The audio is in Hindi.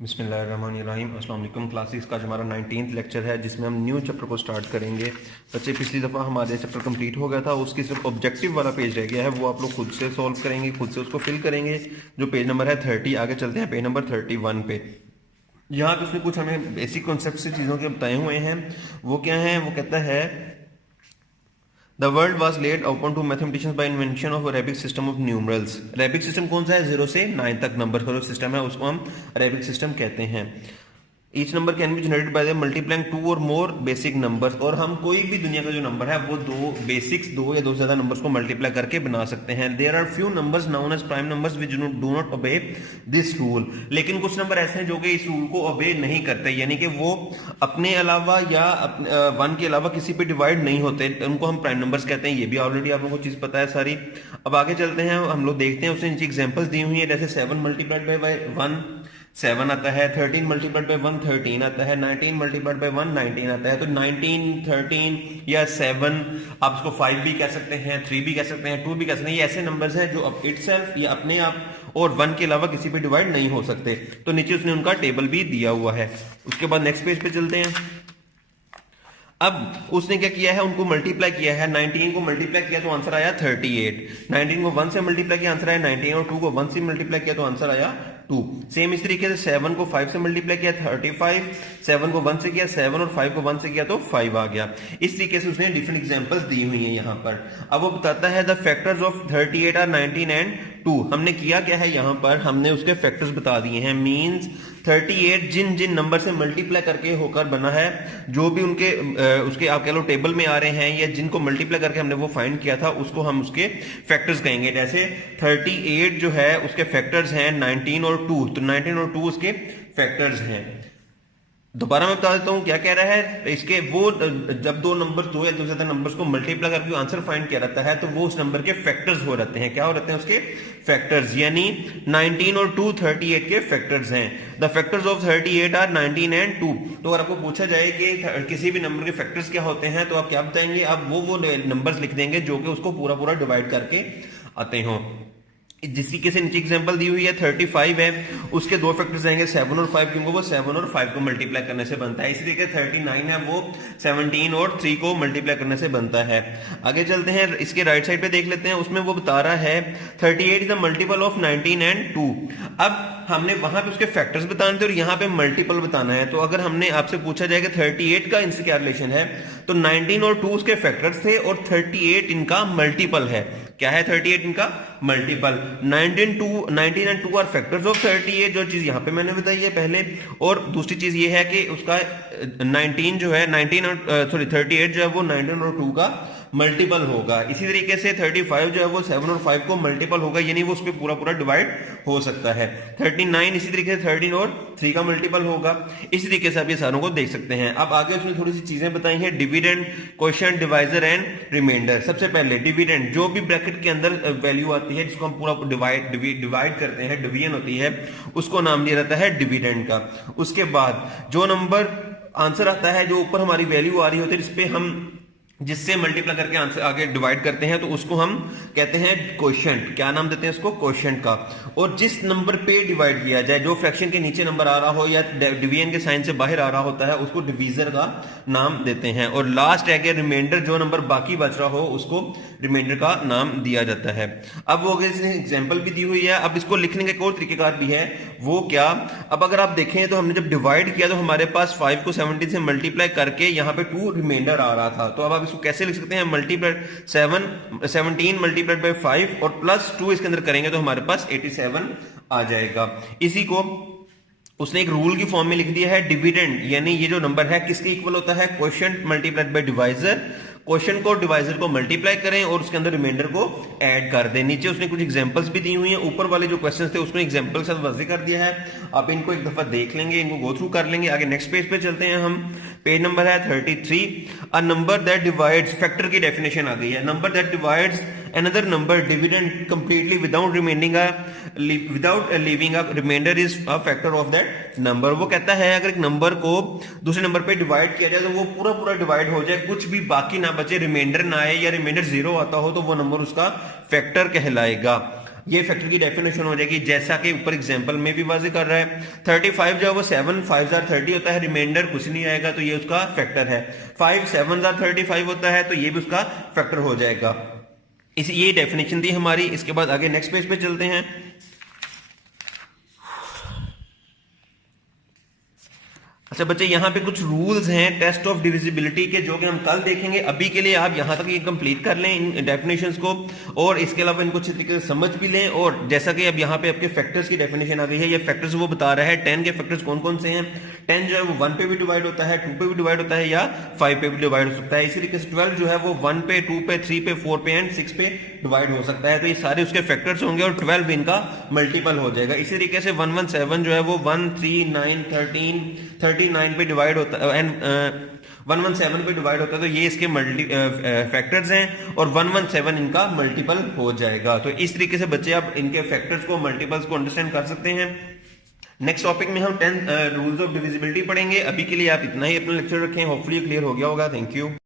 बिस्मिल्लाहिर्रहमानिर्रहीम। अस्सलाम वालेकुम। क्लासेस का हमारा 19th लेक्चर है जिसमें हम न्यू चैप्टर को स्टार्ट करेंगे। बच्चे पिछली दफ़ा हमारे चैप्टर कंप्लीट हो गया था, उसकी सिर्फ ऑब्जेक्टिव वाला पेज रह गया है, वो आप लोग खुद से सॉल्व करेंगे, खुद से उसको फिल करेंगे। जो पेज नंबर है 30, आगे चलते हैं पेज नंबर 31 पे। यहाँ पे उसने कुछ हमें बेसिक कॉन्सेप्ट से चीज़ों के बताए हुए हैं। वो क्या है? वो कहता है The world was laid open to mathematicians by invention of Arabic system of numerals। Arabic system कौन सा है? 0 से 9 तक नंबर का जो सिस्टम है उसको हम अरेबिक सिस्टम कहते हैं। Each number can be generated by the multiplying to और मोर बेसिक नंबर्स। और हम कोई भी दुनिया का जो नंबर है वो दो बेसिक्स, दो या दो से ज्यादा नंबर्स को मल्टीप्लाई करके बना सकते हैं। There are few numbers known as prime numbers which do not obey this rule. लेकिन कुछ नंबर ऐसे हैं जो कि इस रूल को ओबे नहीं करते, यानी कि वो अपने अलावा या वन के अलावा किसी पे डिवाइड नहीं होते, उनको हम प्राइम नंबर्स कहते हैं। ये भी ऑलरेडी आप लोगों को चीज पता है सारी। अब आगे चलते हैं, हम लोग देखते हैं उसने नीचे एग्जांपल्स दी हुई है, जैसे 7 मल्टीप्लाइड बाय 1 7 आता है, 13 मल्टीप्लाइड बाय 1 13 आता है, 19 मल्टीप्लाइड बाय 1 19 आता है। तो 19 13 या 7 आप इसको 5 भी कह सकते हैं, 3 भी कह सकते हैं, 2 भी कह सकते हैं। ये ऐसे नंबर्स हैं जो अब इटसेल्फ या अपने आप और 1 के अलावा किसी पे डिवाइड नहीं हो सकते। तो नीचे उसने उनका टेबल भी दिया हुआ है। उसके बाद नेक्स्ट पेज पे चलते हैं। अब उसने क्या किया है, उनको मल्टीप्लाई किया है। 19 को मल्टीप्लाई किया तो आंसर आया 38। 19 को 1 से मल्टीप्लाई किया आंसर आया 19, और 2 को 1 से मल्टीप्लाई किया तो आंसर आया 2। सेम इस तरीके से 7 को 5 से मल्टीप्लाई किया 35, 7 को 1 से किया 7, और 5 को 1 से किया तो 5 आ गया। इस तरीके से उसने डिफरेंट एग्जांपल्स दी हुई हैं यहाँ पर। अब वो बताता है the factors of 38 are 19 and 2। हमने किया क्या है, यहाँ पर हमने उसके फैक्टर्स बता दिए हैं। मींस 38 जिन जिन नंबर से मल्टीप्लाई करके होकर बना है, जो भी उनके उसके आप कह लो टेबल में आ रहे हैं, या जिनको मल्टीप्लाई करके हमने वो फाइंड किया था, उसको हम उसके फैक्टर्स कहेंगे। जैसे 38 जो है उसके फैक्टर्स हैं 19 और 2, तो 19 और 2 उसके फैक्टर्स हैं। दोबारा मैं बता देता हूं क्या कह रहा है इसके। वो जब दो नंबर, दो या दो से ज्यादा नंबर्स को मल्टीप्लाई करके आंसर फाइंड किया जाता है, तो वो उस नंबर के फैक्टर्स हो जाते हैं। क्या हो जाते हैं? उसके फैक्टर्स। यानी 19 और 2 38 के फैक्टर्स हैं। The factors of 38 are 19 and 2। तो अगर आपको पूछा जाए कि किसी भी नंबर के फैक्टर्स क्या होते हैं, तो आप क्या बताएंगे? आप वो नंबर्स लिख देंगे जो कि उसको पूरा पूरा डिवाइड करके आते हो। जिस तरीके से नीचे एग्जांपल दी हुई है 35 है, उसके दो फैक्टर्स आएंगे 7 और 5, क्योंकि वो 7 और 5 को मल्टीप्लाई करने से बनता है। इसी तरीके 39 है, वो 17 और 3 को मल्टीप्लाई करने से बनता है। आगे चलते हैं, इसके राइट साइड पे देख लेते हैं। उसमें वो बता रहा है 38 is the multiple of 19 and 2। अब हमने वहां पे उसके फैक्टर्स बताने थे और यहाँ पे मल्टीपल बताना है। तो अगर हमने आपसे पूछा जाए कि 38 का इनसे क्या रिलेशन है, तो 19 और 2 उसके फैक्टर्स थे और 38 इनका मल्टीपल है। क्या है? 38 इनका multiple. 19 and 2 are factors of 38, जो चीज यहां पे मैंने बताई है पहले। और दूसरी चीज ये है कि उसका 19 जो है 38 जो है वो 19 और 2 का मल्टीपल होगा। इसी तरीके से 35 जो है वो 7 और 5 को मल्टीपल होगा, यानी वो उस पर पूरा पूरा डिवाइड हो सकता है। 39 इसी तरीके से 13 और 3 का मल्टीपल होगा। इसी तरीके से आप ये सारों को देख सकते हैं। अब आगे उसने थोड़ी सी चीजें बताई हैं, dividend, quotient, divisor and remainder. सबसे पहले डिविडेंड, जो भी ब्रैकेट के अंदर वैल्यू आती है जिसको हम पूरा डिवाइड करते हैं, डिवीजन होती है, उसको नाम दिया जाता है डिविडेंड का। उसके बाद जो नंबर आंसर आता है, जो ऊपर हमारी वैल्यू आ रही होती है, जिसपे हम जिससे मल्टीप्लाई करके आंसर आगे डिवाइड करते हैं, तो उसको हम कहते हैं क्वोशिएंट। क्या नाम देते हैं उसको? क्वोशिएंट का। और जिस नंबर पे डिवाइड किया जाए, जो फ्रैक्शन के नीचे नंबर आ रहा हो या डिवीजन के साइन से बाहर आ रहा होता है, उसको डिवीजर का नाम देते हैं। और लास्ट है कि रिमाइंडर, जो नंबर बाकी बच रहा हो उसको रिमाइंडर का नाम दिया जाता है। अब वो एग्जाम्पल भी दी हुई है। अब इसको लिखने का एक और तरीकेकार भी है। वो क्या? अब अगर आप देखें तो हमने जब डिवाइड किया तो हमारे पास 5 को 17 से मल्टीप्लाई करके यहाँ पे 2 रिमाइंडर आ रहा था। तो अब आप इसको कैसे लिख सकते हैं? मल्टीप्लाइड 17 मल्टीप्लाइड बाय 5 और प्लस 2 इसके अंदर करेंगे तो हमारे पास 87 आ जाएगा। इसी को उसने एक रूल की फॉर्म में लिख दिया है, डिविडेंड, यानी ये जो नंबर है किसके इक्वल होता है? Quotient multiplied by divisor. Quotient को डिवाइजर को मल्टीप्लाई करें और उसके अंदर रिमाइंडर को ऐड कर दें। नीचे उसने कुछ एग्जांपल्स भी दी हुई हैं। ऊपर वाले जो क्वेश्चंस थे उसने एग्जांपल के साथ वाज़ेह कर दिया है। आप इनको एक दफा देख लेंगे, इनको गो थ्रू कर लेंगे। आगे नेक्स्ट पेज पे चलते हैं हम। पेज नंबर है 33। A number that divides, factor की डेफिनेशन आ गई है। Number that divides another number dividend completely without leaving a remainder is a factor of that number। वो कहता है अगर एक नंबर को दूसरे नंबर पे डिवाइड किया जाए तो वो पूरा पूरा डिवाइड हो जाए, कुछ भी बाकी ना बचे, रिमाइंडर ना आए या रिमाइंडर 0 आता हो, तो वो नंबर उसका फैक्टर कहलाएगा। ये फैक्टर की डेफिनेशन हो जाएगी, जैसा कि ऊपर एग्जांपल में भी वाज़ेह कर रहा है। 35 जो है वो 7 5 30 होता है, रिमाइंडर कुछ नहीं आएगा तो ये उसका फैक्टर है। 5 7 35 होता है तो ये भी उसका फैक्टर हो जाएगा। इस ये डेफिनेशन थी हमारी। इसके बाद आगे नेक्स्ट पेज पे चलते हैं। अच्छा बच्चे, यहाँ पे कुछ रूल्स हैं टेस्ट ऑफ डिविजिबिलिटी के, जो कि हम कल देखेंगे। अभी के लिए आप यहाँ तक ये कंप्लीट कर लें इन डेफिनेशंस को, और इसके अलावा इनको अच्छे तरीके से समझ भी लें। और जैसा कि अब यहाँ पे आपके फैक्टर्स की डेफिनेशन आ गई है, ये फैक्टर्स वो बता रहा है 10 के फैक्टर्स कौन कौन से हैं। 10 जो है वो 1 पे भी डिवाइड होता है, 2 पे भी डिवाइड होता है, या 5 पे भी डिवाइड हो सकता है। इसी तरीके से 12 जो है वो 1 पे, 2 पे, 3 पे, 4 पे एंड 6 पे डिवाइड हो सकता है। तो ये सारे उसके फैक्टर्स होंगे और 12 इनका मल्टीपल हो जाएगा। इसी तरीके से 117 जो है वो 1 3 9 13 39 पे डिवाइड होता है एंड 117 पे डिवाइड होता है, तो ये इसके मल्टी फैक्टर्स हैं और 117 इनका मल्टीपल हो जाएगा। तो इस तरीके से बच्चे आप इनके फैक्टर्स को, मल्टीपल्स को अंडरस्टैंड कर सकते हैं। नेक्स्ट टॉपिक में हम 10 रूल्स ऑफ डिविजिबिलिटी पढ़ेंगे। अभी के लिए आप इतना ही अपना लेक्चर रखें। होपफुली क्लियर हो गया होगा। Thank you.